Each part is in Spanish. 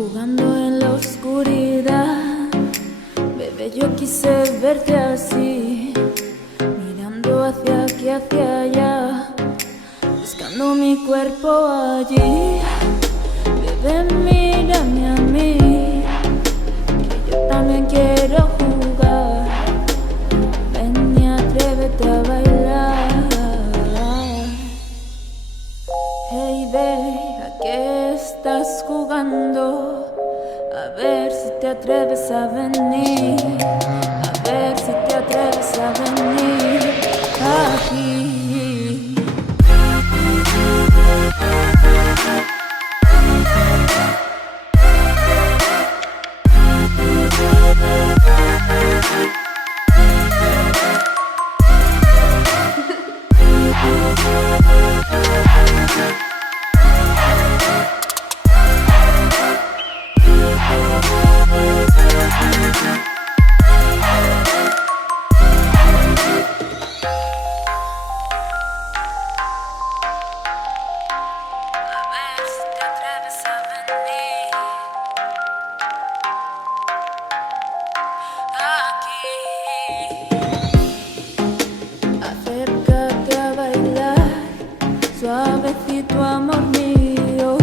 jugando en la oscuridad. Bebé, yo quise verte así, mirando hacia aquí, hacia allá, buscando mi cuerpo allí. Bebé, mírame a mí, que yo también quiero jugar. Ven y atrévete a bailar. Hey, babe, ¿a qué estás jugando? A ver si te atreves a venir, a ver si te atreves a venir aquí. Acércate a bailar, suavecito amor mío.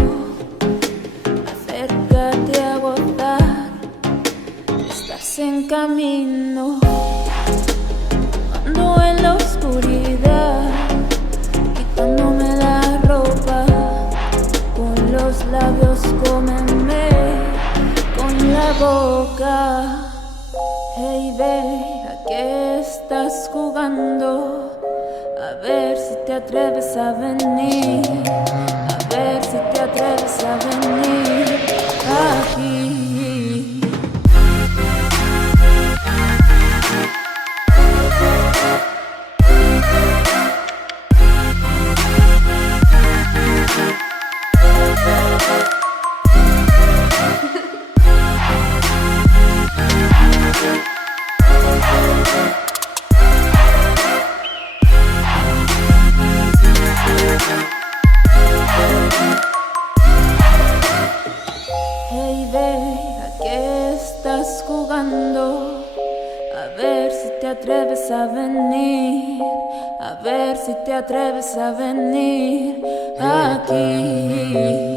Acércate a gozar, estás en camino. Ando en la oscuridad, quitándome la ropa. Con los labios cómeme con la boca. Hey, babe, ¿a qué estás jugando? A ver si te atreves a venir, a ver si te atreves a venir aquí. Hey, babe, ¿a qué estás jugando? A ver si te atreves a venir, a ver si te atreves a venir aquí.